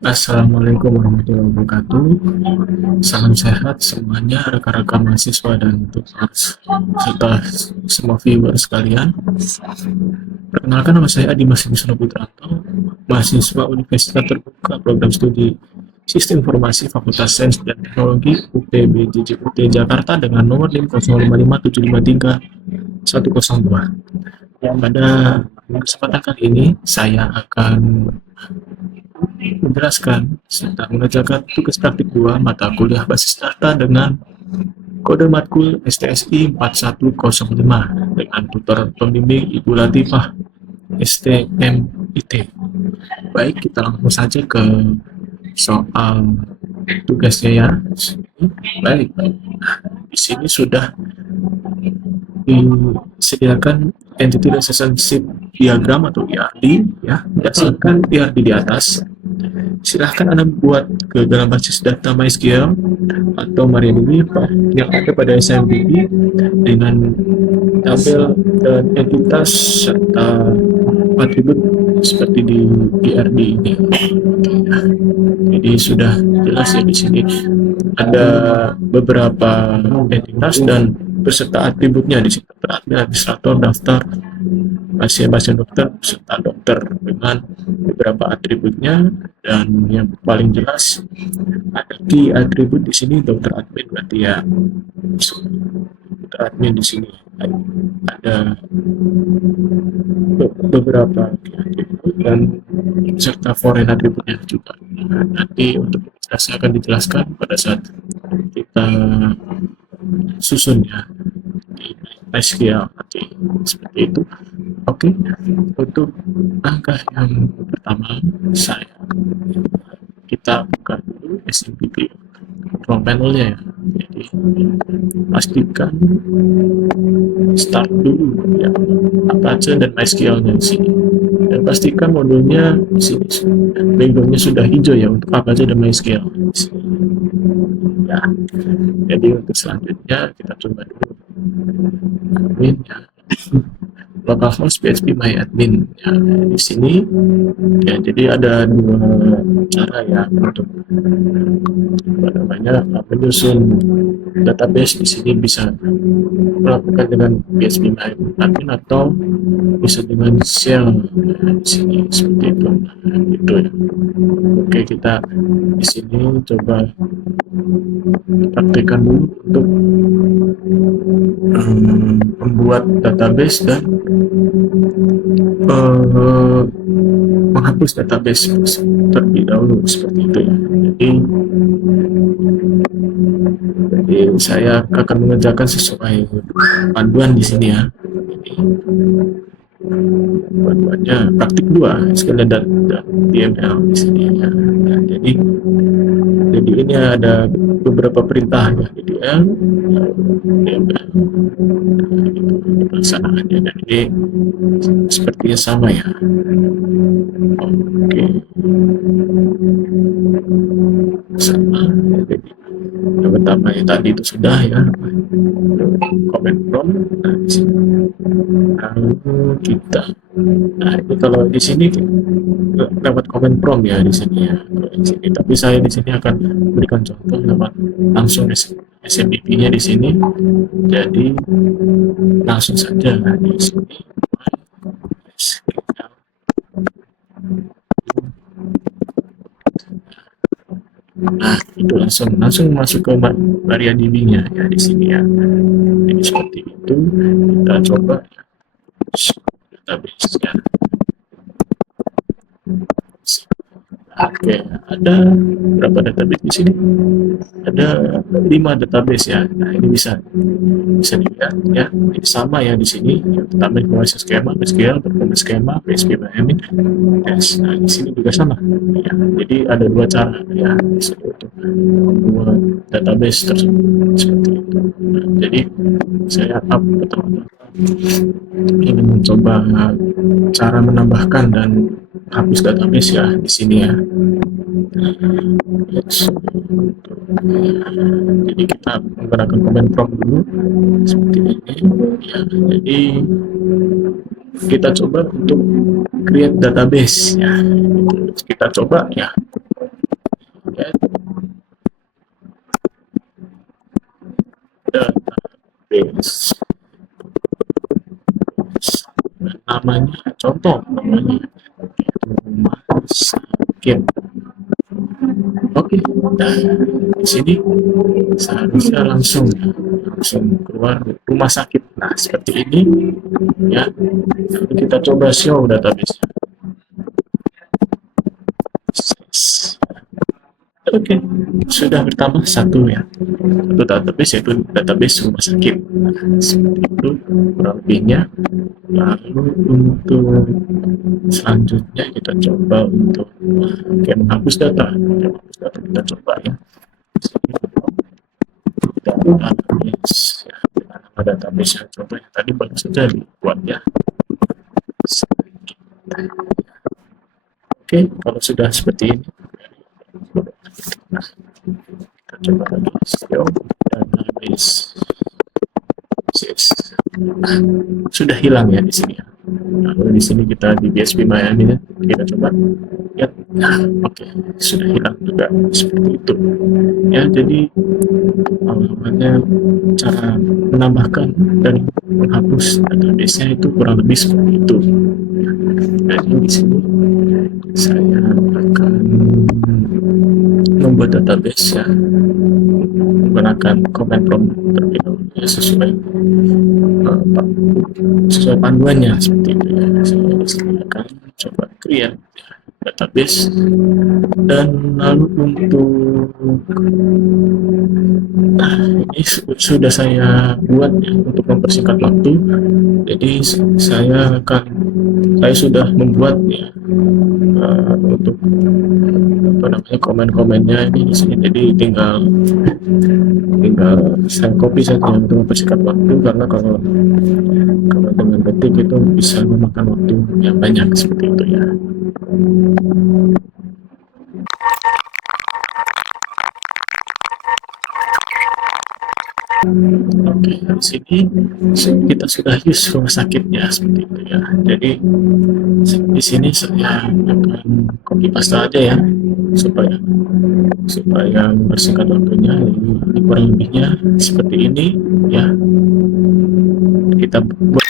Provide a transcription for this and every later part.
Assalamualaikum warahmatullahi wabarakatuh. Salam sehat semuanya, rekan-rekan mahasiswa dan tutors serta semua viewer sekalian. Perkenalkan, nama saya Adi Mas Wisnu Putranto, mahasiswa Universitas Terbuka Program Studi Sistem Informasi Fakultas Sains dan Teknologi UPB JJUT Jakarta dengan nomor NIM 055753102. Pada kesempatan kali ini saya akan menjelaskan serta mengerjakan tugas praktik 2 mata kuliah basis data dengan kode matkul STSI 4105 dengan tutor pembimbing Ibu Latifah STMIT. Baik, kita langsung saja ke soal tugasnya ya. Baik, di sini sudah disediakan entity relationship diagram atau ERD ya, berdasarkan ERD di atas. Silahkan Anda buat ke dalam basis data MySQL atau MariaDB yang ada pada SMDB dengan tabel dan entitas serta atribut seperti di ERD ini. Jadi sudah jelas ya, di sini ada beberapa entitas dan beserta atributnya di sini. Administrator, daftar, pasien dokter, serta dokter dengan beberapa atributnya. Dan yang paling jelas ada key atribut di sini dokter admin, berarti ya dokter admin di sini ada beberapa key atribut dan serta foreign atributnya juga. Nanti untuk saya akan dijelaskan pada saat kita susun ya di MySQL nanti seperti itu. Oke, untuk langkah yang pertama kita buka dulu SMPP control panelnya ya. Jadi pastikan start dulu ya, Apache dan MySQL-nya di sini. Dan pastikan modulnya di sini background-nya sudah hijau ya untuk Apache dan MySQL di sini. Ya, jadi untuk selanjutnya kita coba dulu admin ya, localhost php myadmin ya, di sini ya. Jadi ada dua cara ya untuk menyusun database. Di sini bisa melakukan dengan php myadmin atau bisa dengan shell ya, di sini seperti itu. Nah, gitu ya. Oke, kita di sini coba praktekkan dulu untuk membuat database dan menghapus database terlebih dahulu seperti itu ya. Jadi saya akan mengerjakan sesuai panduan di sini ya. Panduannya praktik 2 SQL dan DML di sini ya. Nah, jadi ini ada beberapa perintah ya, DDL, DML, pelaksanaannya, dan ini sepertinya sama ya. Oke, sama ya. Jadi yang pertama ya tadi itu sudah ya, comment prompt. Nah, di sini lalu kita, nah ini kalau di sini lewat comment prompt ya di sini ya, di sini. Tapi saya di sini akan berikan contoh lewat langsung SMPP-nya di sini. Jadi langsung saja di sini. Nah, itu langsung masuk ke MariaDB-nya ya di sini ya. Jadi seperti itu. Kita coba ya, database-nya. Oke, ada berapa database di sini? Ada 5 database ya. Nah, ini bisa dilihat ya. Ini sama ya di sini. Yang pertama informasi skema, SQL, performance skema, PHP admin. Yes. Nah, di sini juga sama. Ya, jadi ada 2 cara ya untuk membuat database tersebut seperti itu. Nah, jadi saya pertama ingin mencoba cara menambahkan dan hapus database ya di sini ya. Jadi kita menggunakan comment prompt dulu seperti ini ya. Jadi kita coba untuk create database ya. Kita coba ya. Database. Namanya contoh namanya rumah sakit. Oke, nah di sini seharusnya langsung keluar rumah sakit. Nah seperti ini ya. Lalu kita coba show database. Oke, sudah bertambah satu ya. Satu database yaitu database rumah sakit. Nah, seperti itu kurang lebihnya. Lalu untuk selanjutnya kita coba untuk menghapus data. Menghapus data kita coba ya. Database ya. Nama database yang contoh yang tadi baru saja dibuat ya. Oke, kalau sudah seperti ini. Nah, kita coba lagi show database. Nah, sudah hilang ya di sini ya. Lalu di sini kita di PHPMyAdmin kita coba ya. Nah, oke, sudah hilang juga seperti itu ya. Jadi namanya cara menambahkan dan menghapus database-nya itu kurang lebih seperti itu. Jadi di sini saya akan membuat database ya menggunakan command prompt terlebih dahulu ya, sesuai panduannya seperti itu ya. Saya akan coba create ya, database dan lalu untuk ini sudah saya buat ya untuk mempersingkat waktu. Jadi saya sudah membuat ya untuk apa namanya komen-komennya ini di sini. Jadi tinggal saya copy saja untuk mempersingkat waktu, karena kalau dengan ketik itu bisa memakan waktu yang banyak seperti itu ya. Oke, di sini kita sudah use rumah sakitnya seperti itu ya. Jadi di sini saya akan copy paste aja ya supaya bersingkat waktunya. Ini kurang lebihnya seperti ini ya. Kita buat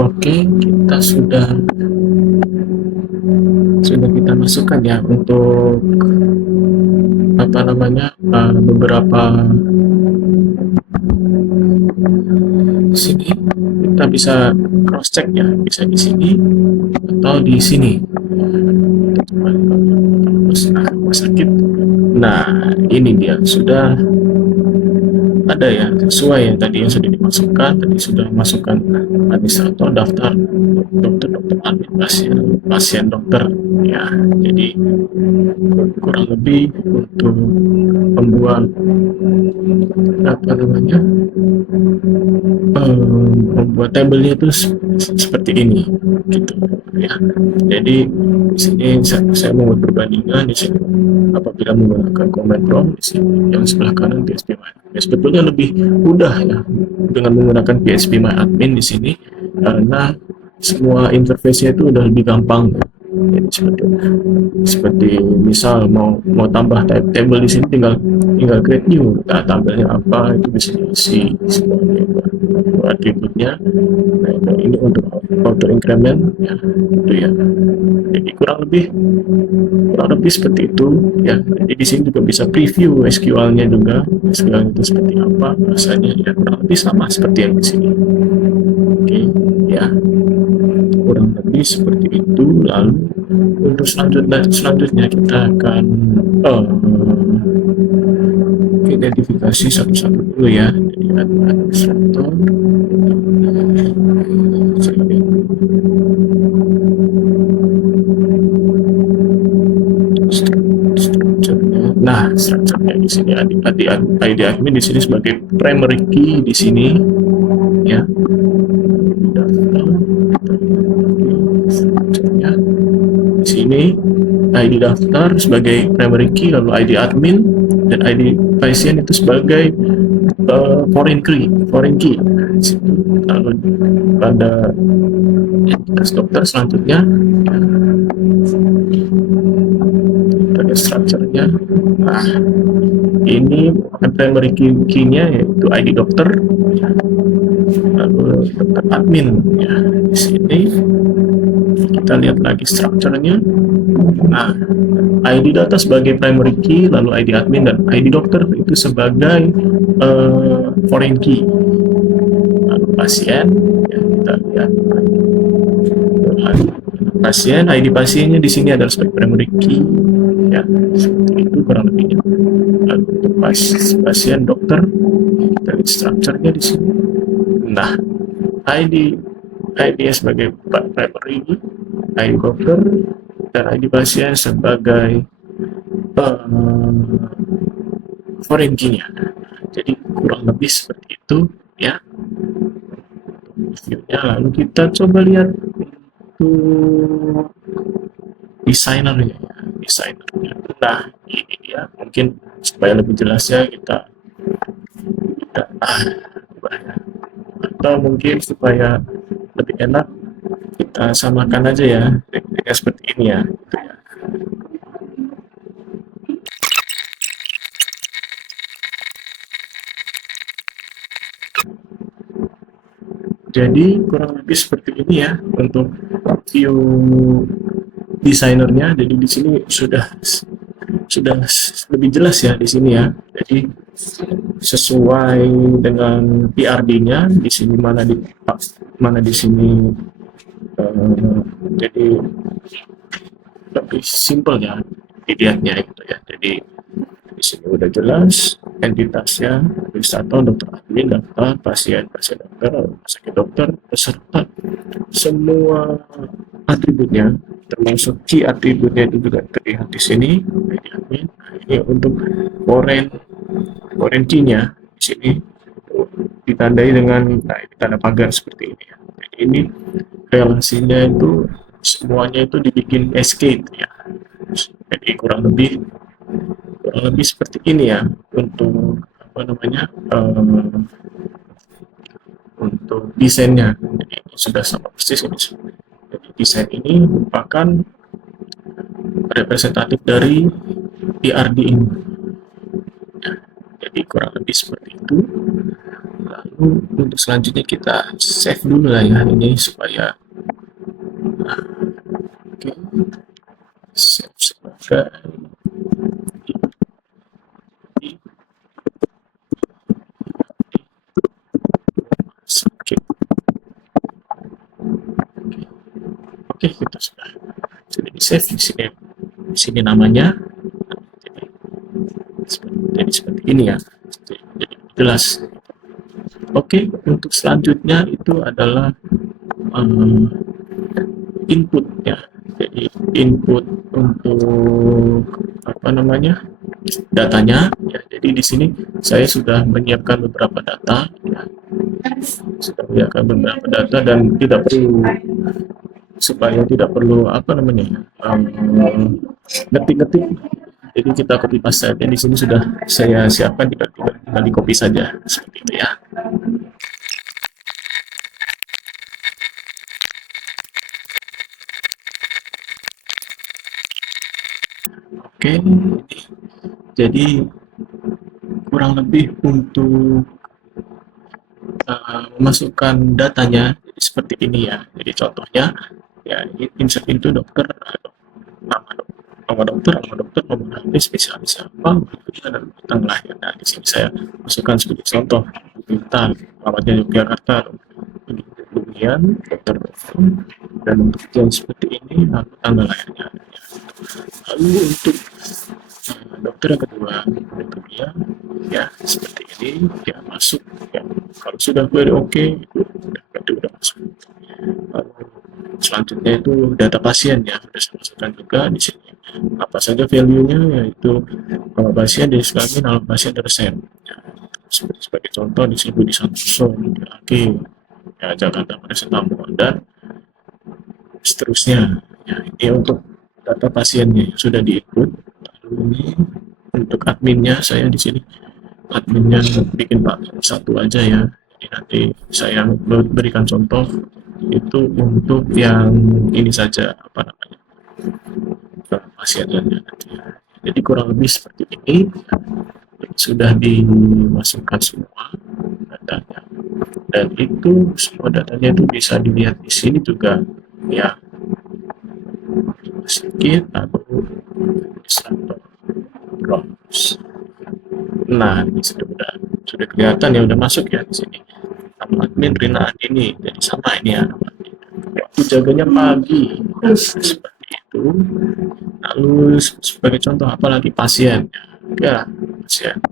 oke, kita sudah kita masukkan ya untuk apa namanya beberapa sini. Kita bisa cross check ya, bisa di sini atau di sini. Nah, rumah sakit. Nah, ini dia sudah ada ya, sesuai yang tadi yang sudah dimasukkan. Tadi sudah masukkan administrator, daftar dokter admin, pasien dokter ya. Jadi kurang lebih untuk membuat apa namanya membuat tabelnya itu seperti ini gitu ya. Jadi di sini saya membuat perbandingan di sini apabila menggunakan command prompt. Di sini yang sebelah kanan PHPMyAdmin. Sebetulnya lebih mudah ya dengan menggunakan PHPMyAdmin di sini, karena semua interface-nya itu udah lebih gampang. Jadi seperti misal mau tambah table di sini, tinggal create new. Nah, tabelnya apa itu bisa diisi semuanya, atributnya. Nah, ini untuk auto increment ya, itu ya. Jadi kurang lebih seperti itu ya. Jadi di sini juga bisa preview SQL-nya juga. SQL itu seperti apa rasanya ya, kurang lebih sama seperti yang di sini. Oke ya, kurang lebih seperti itu. Lalu untuk selanjutnya kita akan identifikasi satu-satu dulu ya. Jadi administrator, nah strukturnya di sini ID admin di sini sebagai primary key di sini ya. Strukturnya di sini ID daftar sebagai primary key, lalu ID admin, dan ID pasien itu sebagai foreign key. Lalu pada identitas dokter selanjutnya ada structure-nya. Nah, ini primary key-nya yaitu ID dokter, lalu dokter admin. Ya, di sini kita lihat lagi structure-nya. Nah, ID data sebagai primary key, lalu ID admin dan ID dokter itu sebagai foreign key. Lalu pasien, ya, kita lihat pasien, ID pasiennya di sini adalah sebagai primary key, ya, seperti itu kurang lebihnya. Lalu untuk pasien dokter, kita lihat structure-nya di sini. Nah, ID sebagai primary, ID dokter dan ID pasien sebagai foreign key-nya. Jadi kurang lebih seperti itu, ya. View-nya, lalu kita coba lihat untuk desainernya. Nah, ini dia, mungkin supaya lebih jelasnya kita atau mungkin supaya lebih enak kita samakan aja ya, tekniknya seperti ini ya. Jadi kurang lebih seperti ini ya untuk view desainernya. Jadi di sini sudah lebih jelas ya di sini ya. Jadi sesuai dengan PRD-nya di sini mana di sini jadi lebih simpel ya dilihatnya gitu ya. Jadi di sini udah jelas entitasnya, wisata dokter admin, daftar pasien dokter, rumah sakit dokter, beserta semua atributnya, termasuk key atributnya itu juga terlihat di sini. Admin. Ini untuk foreign key-nya di sini ditandai dengan tanda pagar seperti ini. Jadi ini relasinya itu semuanya itu dibikin escape ya. Jadi kurang lebih seperti ini ya untuk untuk desainnya. Jadi sudah sama persis ini. Jadi desain ini merupakan representatif dari PRD ini. Ya, jadi kurang lebih seperti itu. Lalu untuk selanjutnya kita save dulu lah ya ini supaya oke. Save sebagai sakit. Oke, kita sudah di save di sini namanya. Jadi seperti ini ya. Jadi jelas. Oke, untuk selanjutnya itu adalah input ya. Jadi input untuk datanya ya. Jadi di sini saya sudah menyiapkan beberapa data ya. Dan tidak perlu ngetik-ngetik. Jadi kita copy paste saja. Di sini sudah saya siapkan, tinggal di copy saja seperti itu ya. Oke, jadi kurang lebih untuk memasukkan datanya jadi seperti ini ya. Jadi contohnya ya insert into dokter, nama dokter, nomor HP, spesialis apa, dan tanggal lahir. Nah, di sini saya masukkan sebagai contoh kita alamatnya Yogyakarta, kemudian dokter dan untuk yang seperti ini tanggal lahirnya. Lalu untuk dokter yang kedua, dia ya seperti ini ya masuk ya. Kalau sudah query oke, udah masuk. Lalu selanjutnya itu data pasien ya, sudah saya masukkan juga di sini. Apa saja value-nya, yaitu nama pasien, jenis kelamin, nama pasien, resen. Ya, sebagai contoh di sini Budi Santoso, Aki, ya Jakarta Paracetamol dan seterusnya. Ya, ini untuk data pasiennya yang sudah diinput. Lalu ini untuk adminnya, saya di sini adminnya bikin Pak satu aja ya. Jadi nanti saya berikan contoh itu untuk yang ini saja, apa namanya, pasiennya nanti ya. Jadi kurang lebih seperti ini. Sudah dimasukkan semua datanya, dan itu semua datanya itu bisa dilihat di sini juga ya, sedikit atau administrator browse. Nah, ini sudah kelihatan ya, udah masuk ya di sini. Nama admin Rina Andini, jadi sama ini ya. Waktu jaganya pagi, seperti itu. Lalu sebagai contoh apalagi pasien, ya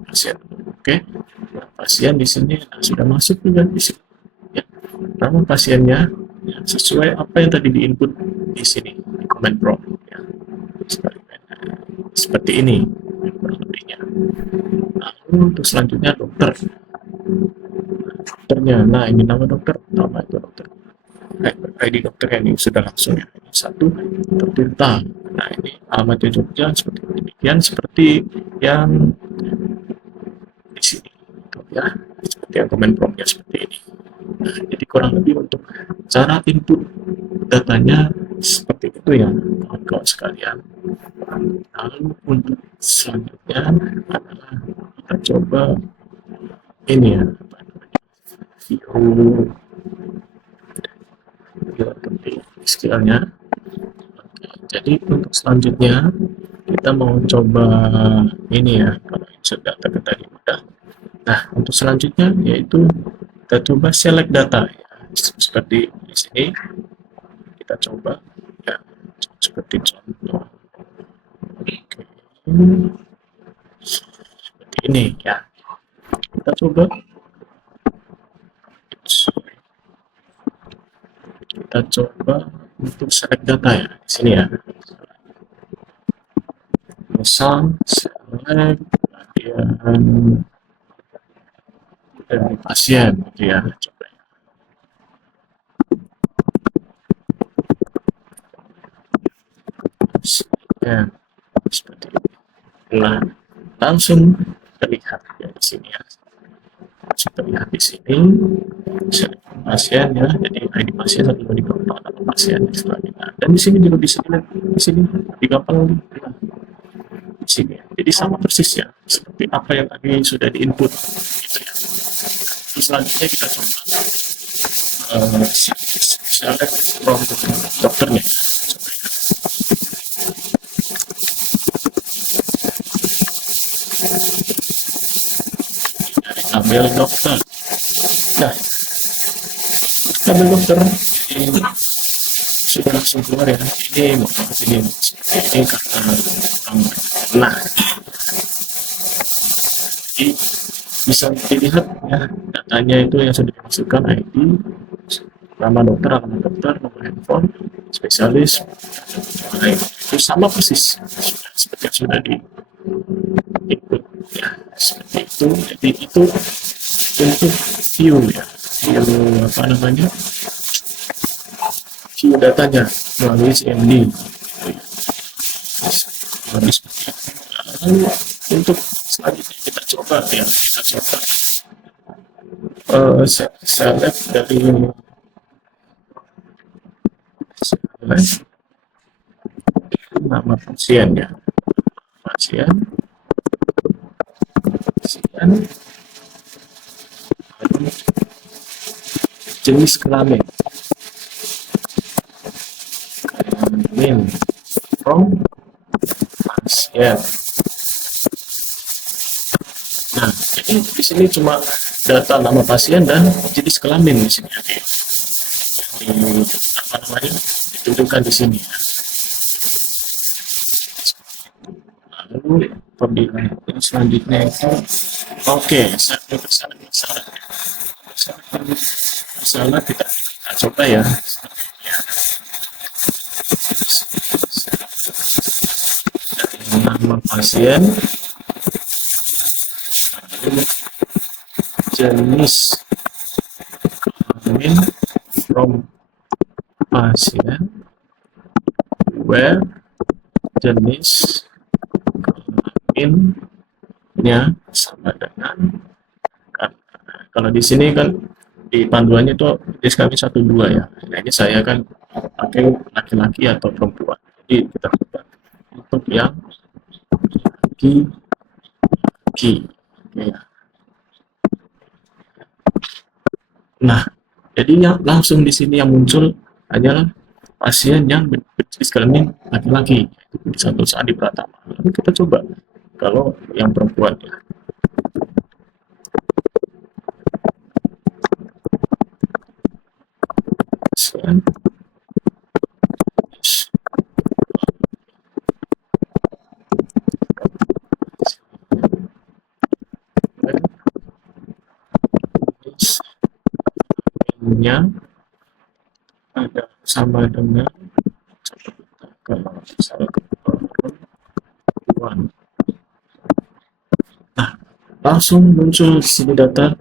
pasien. Oke, nah, pasien di sini sudah masuk juga di sini. Ya, nama pasiennya ya, sesuai apa yang tadi diinput di sini di command prompt. Ya, seperti ini kurang lebihnya. Lalu untuk selanjutnya dokternya. Nah, ini nama dokter, nama itu dokter. ID dokternya ini sudah langsung ya. Ini satu Tirta. Nah, ini alamatnya Jogja, seperti demikian, seperti yang di sini ya, seperti yang komen promptnya seperti ini. Nah, jadi kurang lebih untuk cara input datanya seperti itu ya, kawan-kawan sekalian. Lalu untuk selanjutnya adalah kita coba ini ya, view skillnya. Jadi untuk selanjutnya kita mau coba ini ya, kalau insert data tadi udah. Nah, untuk selanjutnya yaitu kita coba select data ya. Seperti di sini kita coba ya, seperti contoh. Oke. Seperti ini ya. Kita coba untuk select data ya di sini ya. Misal select bagian dari pasien gitu ya. Coba ya. Seperti ini. Nah, langsung terlihat ya di sini ya. Terlihat di sini pasien ya, jadi ID pasien atau di gampang atau pasien selanjutnya. Dan di sini juga bisa dilihat di sini di gampang di sini. Jadi sama persis ya seperti apa yang tadi sudah diinput gitu ya. Terus selanjutnya kita coba select from dokternya. Dari tabel dokter. Nah, tabel dokter ini sudah langsung keluar ya. Ini karena nah, jadi bisa dilihat ya datanya itu yang sudah dimasukkan, ID, nama dokter, alamat dokter, nomor handphone, spesialis, itu sama persis seperti yang sudah di input ya, seperti itu. Jadi itu untuk view ya, view apa namanya, view datanya melalui CMD. Lalu untuk selanjutnya kita coba ya, select dari nama pasien ya, pasien jenis kelamin from pasien. Nah, jadi di sini cuma data nama pasien dan jenis kelamin di sini ya, di apa namanya, ditunjukkan di sini. Lalu pemilihan selanjutnya itu syarat kita coba ya. Nama pasien, jenis kelamin from pasien, where jenis kelaminnya sama dengan, kalau di sini kan di panduannya itu jenis kelamin 1 2 ya. Nah ini saya kan pakai laki-laki atau perempuan. Jadi kita coba untuk yang laki-laki. Oke ya. Nah, jadi yang langsung di sini yang muncul adalah pasien yang berjenis kelamin laki-laki, itu satu saat di Pratama. Lalu kita coba kalau yang perempuan ya. Pasien nya ada sama dengan kalau misalnya perempuan. Nah, langsung muncul di sini data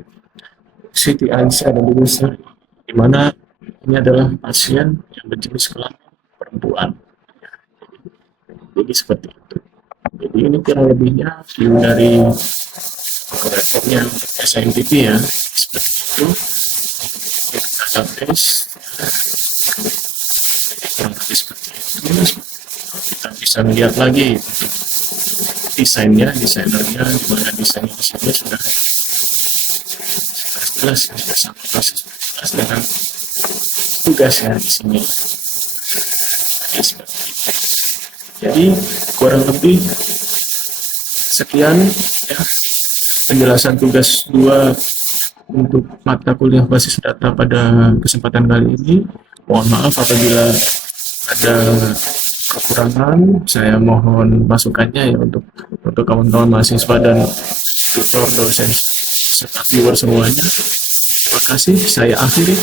Siti Aisyah dan Ibu Sri, di mana ini adalah pasien yang berjenis kelamin perempuan. Jadi seperti itu. Jadi ini kurang lebihnya view dari rekornya SNMPP ya, seperti itu. Database kurang lebih seperti itu. Kita bisa melihat lagi desainernya, di mana desainnya di sini sudah jelas, sudah sama persis jelas dengan tugasnya di sini. Jadi seperti itu. Jadi kurang lebih sekian ya penjelasan tugas 2 untuk mata kuliah basis data pada kesempatan kali ini. Mohon maaf apabila ada kekurangan, saya mohon masukannya ya untuk kawan-kawan mahasiswa dan tutor, dosen, serta viewer semuanya. Terima kasih, saya akhiri.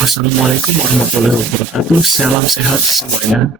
Wassalamualaikum warahmatullahi wabarakatuh. Salam sehat semuanya.